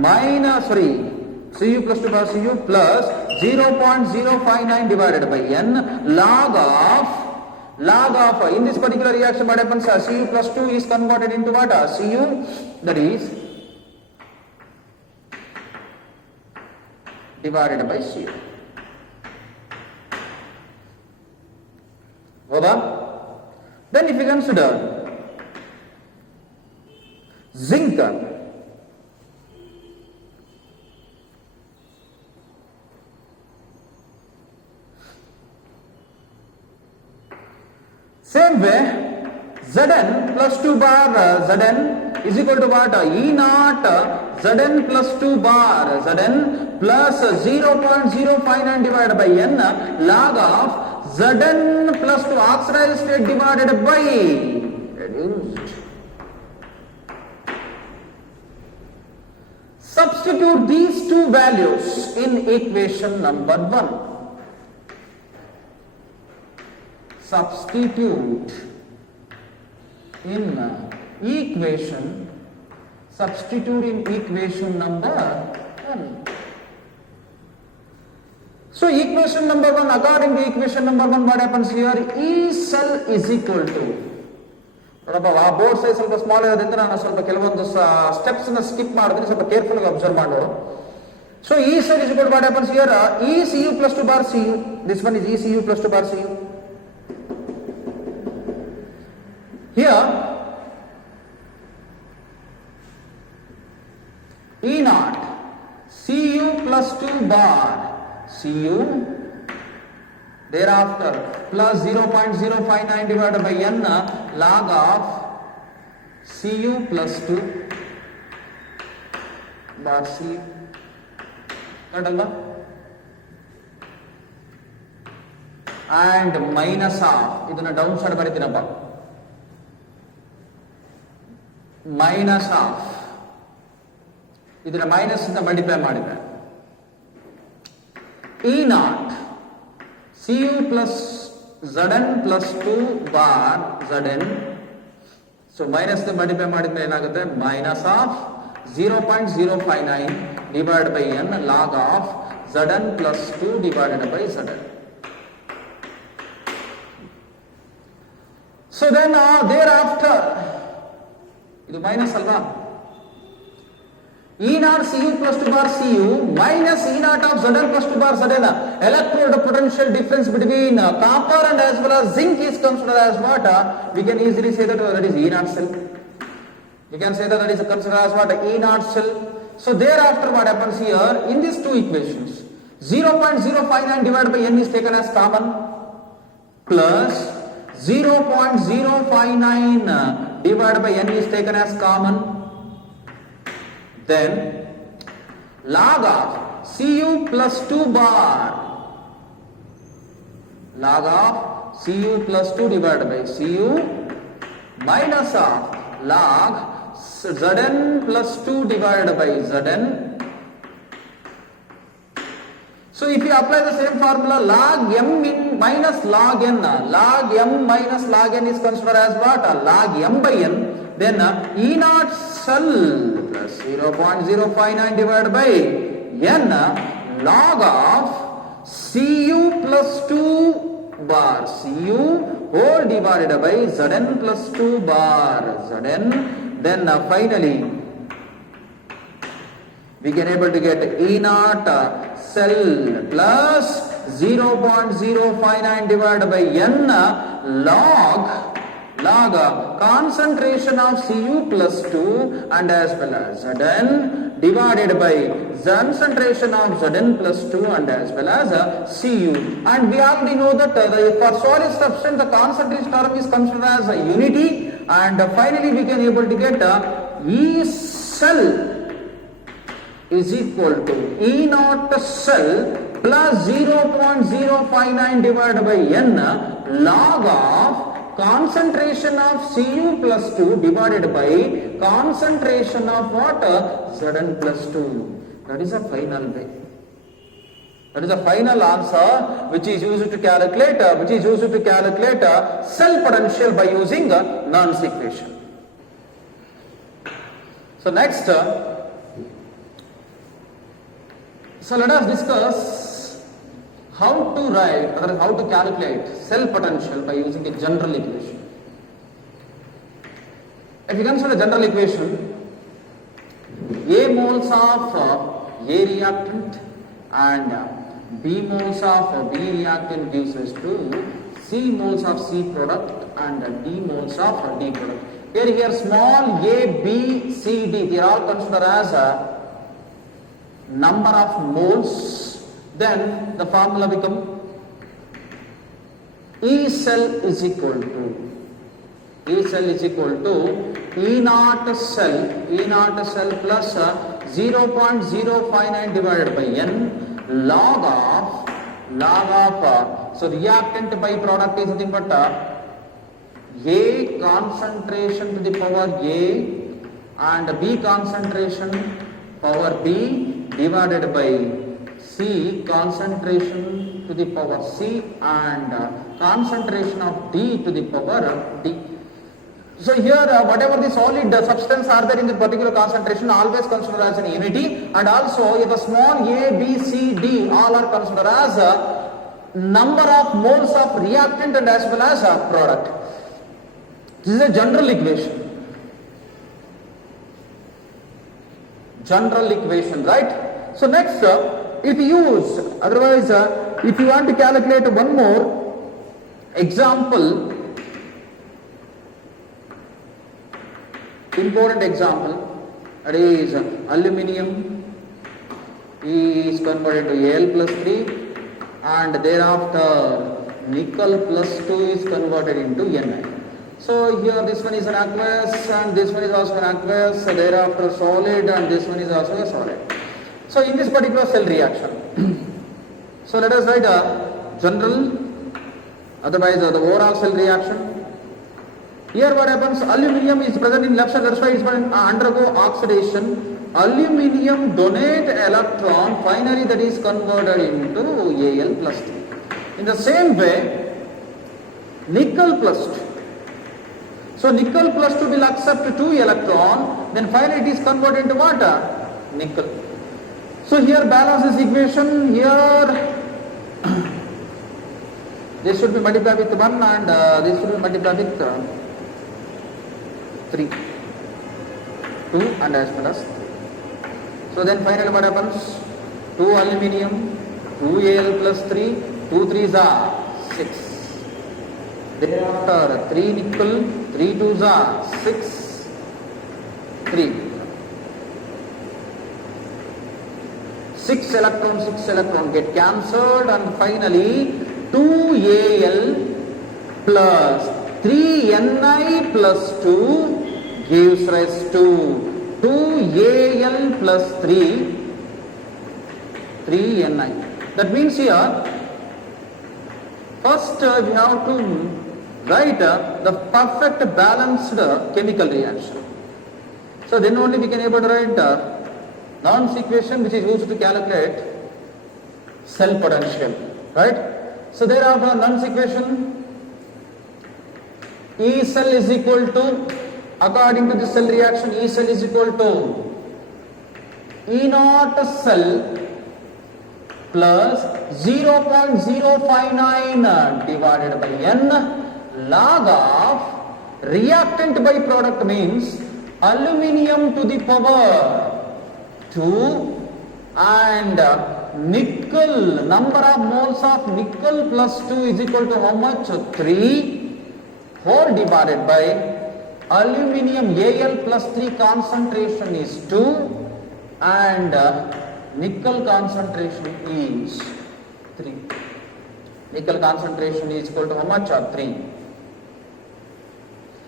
minus Cu plus 2 bar Cu plus 0.059 divided by n log of in this particular reaction what happens, Cu plus 2 is converted into what? Cu, that is divided by Cu. Then if you consider zinc, same way Zn plus 2 bar Zn is equal to what? E naught Zn plus 2 bar Zn plus 0.059 divided by n log of Zn plus 2 oxidized state divided by reduced. Substitute these two values in equation number 1. Substitute in equation number 1. So equation number 1, according to equation number 1, what happens here? E cell is equal to board size ಸ್ವಲ್ಪ small ಇರೋದ್ರಿಂದ ನಾನು ಸ್ವಲ್ಪ ಕೆಲವೊಂದು steps skip ಮಾಡಿದ್ರೆ ಸ್ವಲ್ಪ careful ಆಗಿ observe ಮಾಡು. So E cell is equal to what happens here? ECU plus 2 bar Cu. This one is ECU plus 2 bar Cu. Here E naught Cu plus 2 bar Cu, thereafter plus 0.059 divided by n log of Cu plus 2 bar Cu. And minus of ಇದನ್ನ down side ಬರೀತೀನಪ್ಪ, minus of ಇದನ್ನ minus ಇಂದ multiply ಮಾಡಿದ್ರೆ E naught Cu plus Zn plus 2 bar Zn. So minus the multiply ಮಾಡಿದ್ರೆ ಏನಾಗುತ್ತೆ? Minus of 0.059 divided by n log of Zn plus 2 divided by Zn. So then thereafter ಇದು minus ಅಲ್ವಾ? E naught Cu plus 2 bar Cu minus E naught of Zn plus 2 bar Zn. Electrode potential difference between copper and as well as zinc is considered as what? We can easily say that is E naught cell. We can say that is considered as what? E naught cell. So thereafter what happens here in these two equations? 0.059 divided by n is taken as common plus 0.059 divided by n is taken as common. Then log of Cu plus 2 bar log of Cu plus 2 divided by Cu minus of log Zn plus 2 divided by Zn. So if you apply the same formula, log m in minus log n, log m minus log n is considered as what? Log m by n. Then E naught cell plus 0.059 divided by n log of Cu plus 2 bar Cu whole divided by Zn plus 2 bar Zn. Then finally we can able to get E naught cell plus 0.059 divided by n log concentration of Cu plus 2 and as well as Zn divided by concentration of Zn plus 2 and as well as Cu. And we already know that for solid substance the concentration term is considered as a unity, and finally we can able to get E cell is equal to E naught cell plus 0.059 divided by n log of concentration of Cu plus 2 divided by concentration of what? Zn plus 2. That is a final way. That is a final answer which is used to calculate cell potential by using Nernst equation. So next, so let us discuss how to write or how to calculate cell potential by using a general equation. If you consider a general equation, A moles of A reactant and B moles of B reactant gives us to C moles of C product and D moles of D product. Here small a, b, c, d, they are all considered as a number of moles. Then the formula become E cell is equal to E naught cell plus 0.059 divided by n log of so reactant byproduct is nothing but A concentration to the power A and B concentration power B divided by C concentration to the power C and concentration of D to the power D. So here whatever the solid substance are there in the particular concentration always considered as an unity, and also the small a, b, c, d all are considered as a number of moles of reactant and as well as a product. This is a general equation. General equation, right? So next, if you use, otherwise if you want to calculate one more example, important example, that is aluminium is converted to Al plus 3 and thereafter nickel plus 2 is converted into Ni. So here this one is an aqueous and this one is also an aqueous, thereafter solid and this one is also a solid. So in this particular cell reaction, so let us write a general, otherwise the overall cell reaction. Here what happens, aluminium is present in left side, that's why it's going to undergo oxidation. Aluminium donate electron, finally that is converted into Al plus 3. In the same way, nickel plus 2. So nickel plus 2 will accept 2 electron, then finally it is converted into what? Nickel. So here balance this equation, here this should be multiplied with 1 and this should be multiplied with 3, 2 and as well as 3. So then finally what happens? 2 aluminium, 2 Al plus 3, 2 3s are 6. Thereafter 3 nickel, 3 2s are 6, 3. 6 electron get cancelled and finally 2 Al plus 3 Ni plus 2 gives rise to 2 Al plus 3 Ni. That means here first we have to write the perfect balanced chemical reaction. So then only we can able to write Nernst equation which is used to calculate cell potential, right? So thereafter Nernst equation, E cell is equal to, according to the cell reaction, E cell is equal to E naught cell plus 0.059 divided by n log of reactant byproduct means aluminium to the power 2 and nickel, number of moles of nickel plus 2 is equal to how much? 3 whole divided by aluminium Al plus 3 concentration is 2 and nickel concentration is 3. Nickel concentration is equal to how much? 3.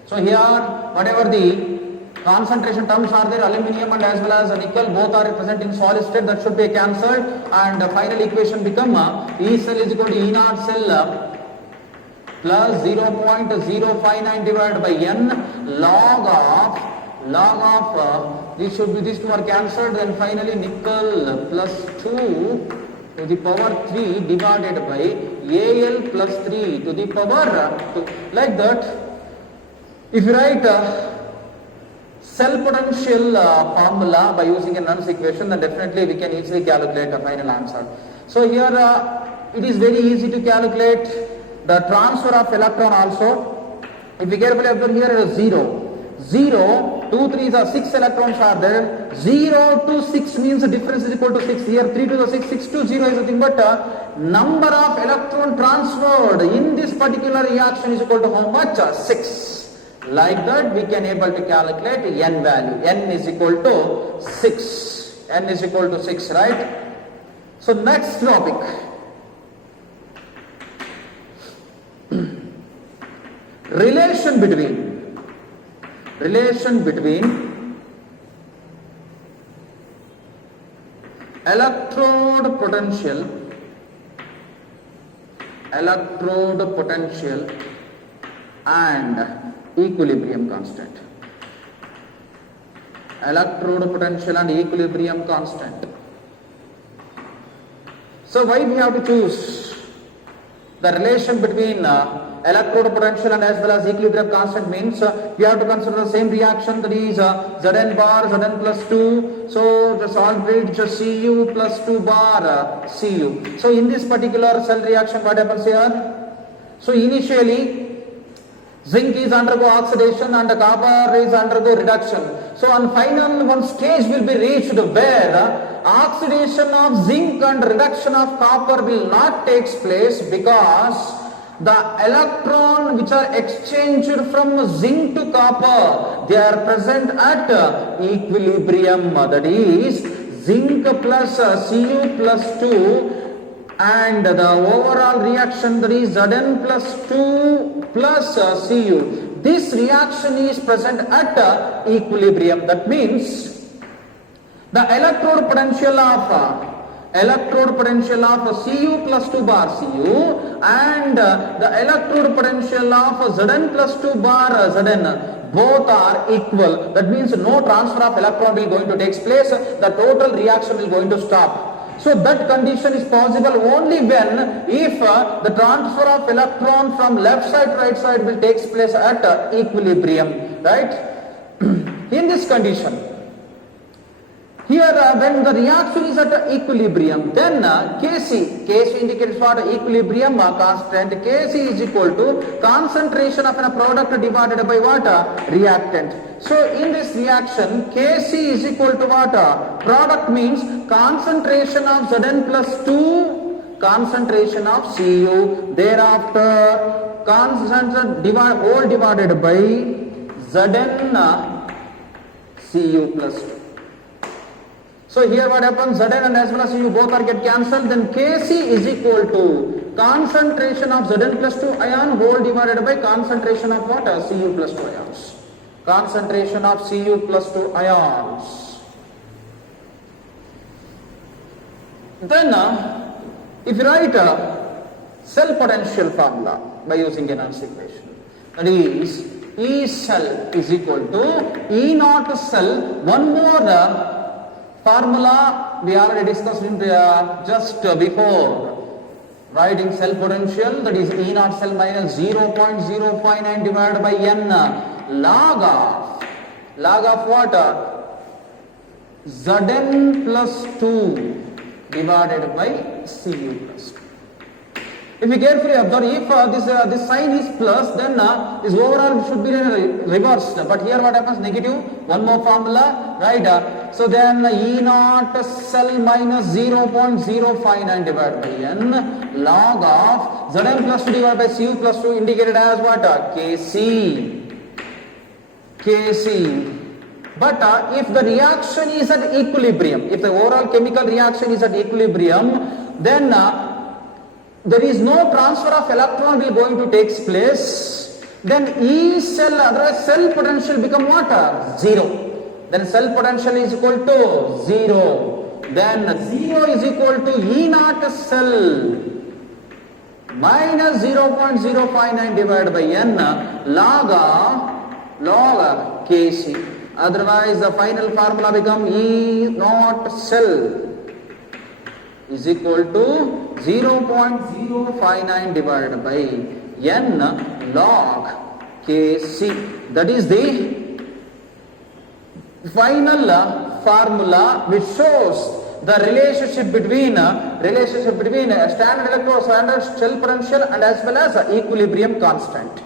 So here whatever the concentration terms are there, aluminium and as well as nickel both are present in solid state, that should be cancelled and the final equation become E cell is equal to E naught cell plus 0.059 divided by n log of these two are cancelled, then finally nickel plus 2 to the power 3 divided by Al plus 3 to the power 2. Like that, if you write cell potential formula by using a Nernst equation, then definitely we can easily calculate the final answer. So here it is very easy to calculate the transfer of electron also. If we carefully observe, here it is 0. 0, 2, 3 are 6 electrons are there. 0 to 6 means the difference is equal to 6. Here 3 to the 6, 6 to 0 is nothing but number of electron transferred in this particular reaction is equal to how much? 6. Like that we can able to calculate n value. N is equal to 6. N is equal to 6, right? So next topic. Relation between electrode potential and equilibrium constant. Electrode potential and equilibrium constant. So why we have to choose the relation between electrode potential and as well as equilibrium constant means we have to consider the same reaction, that is Zn bar Zn plus 2, so the solid bridge Cu plus 2 bar Cu. So in this particular cell reaction what happens here? So initially zinc is undergo oxidation and copper is undergo reduction. So on final one stage will be reached where oxidation of zinc and reduction of copper will not take place, because the electron which are exchanged from zinc to copper, they are present at equilibrium, that is zinc plus Cu plus 2, and the overall reaction, that is Zn plus 2 plus Cu. This reaction is present at equilibrium. That means the electrode potential of Cu plus 2 bar Cu and the electrode potential of Zn plus 2 bar Zn, both are equal. That means no transfer of electron will going to take place. The total reaction will going to stop. So that condition is possible only when if the transfer of electron from left side to right side will takes place at equilibrium, right? In this condition, here when the reaction is at equilibrium, then Kc indicates what? Equilibrium constant. Kc is equal to concentration of a product divided by what? Reactant. So in this reaction, Kc is equal to what? Product means concentration of Zn plus 2, concentration of Cu, thereafter concentration whole divided by Zn Cu plus 2. So here what happens, Zn and as well as Cu both are get cancelled, then Kc is equal to concentration of Zn plus 2 ion whole divided by concentration of what? Cu plus 2 ions. Concentration of Cu plus 2 ions. Then if you write a cell potential formula by using a Nernst equation, that is E cell is equal to E naught cell. One more formula we already discussed in just before writing cell potential, that is E naught cell minus 0.059 divided by n log of what? Zn plus 2 divided by Cu plus 2. If you carefully observe, if this sign is plus, then this overall should be reversed. But here what happens? Negative. One more formula, right? So then E naught cell minus 0.059 divided by n log of Zn plus 2 divided by Cu plus 2 indicated as what? Kc. But if the reaction is at equilibrium, if the overall chemical reaction is at equilibrium, then there is no transfer of electron will going to take place. Then E cell, otherwise cell potential become what? 0. Then cell potential is equal to 0. Then 0 is equal to E naught cell minus 0.059 divided by n log Kc. Otherwise the final formula become E naught cell is equal to 0.059 divided by n log Kc. That is the final formula which shows the relationship between a standard electrode, standard shell potential and as well as equilibrium constant.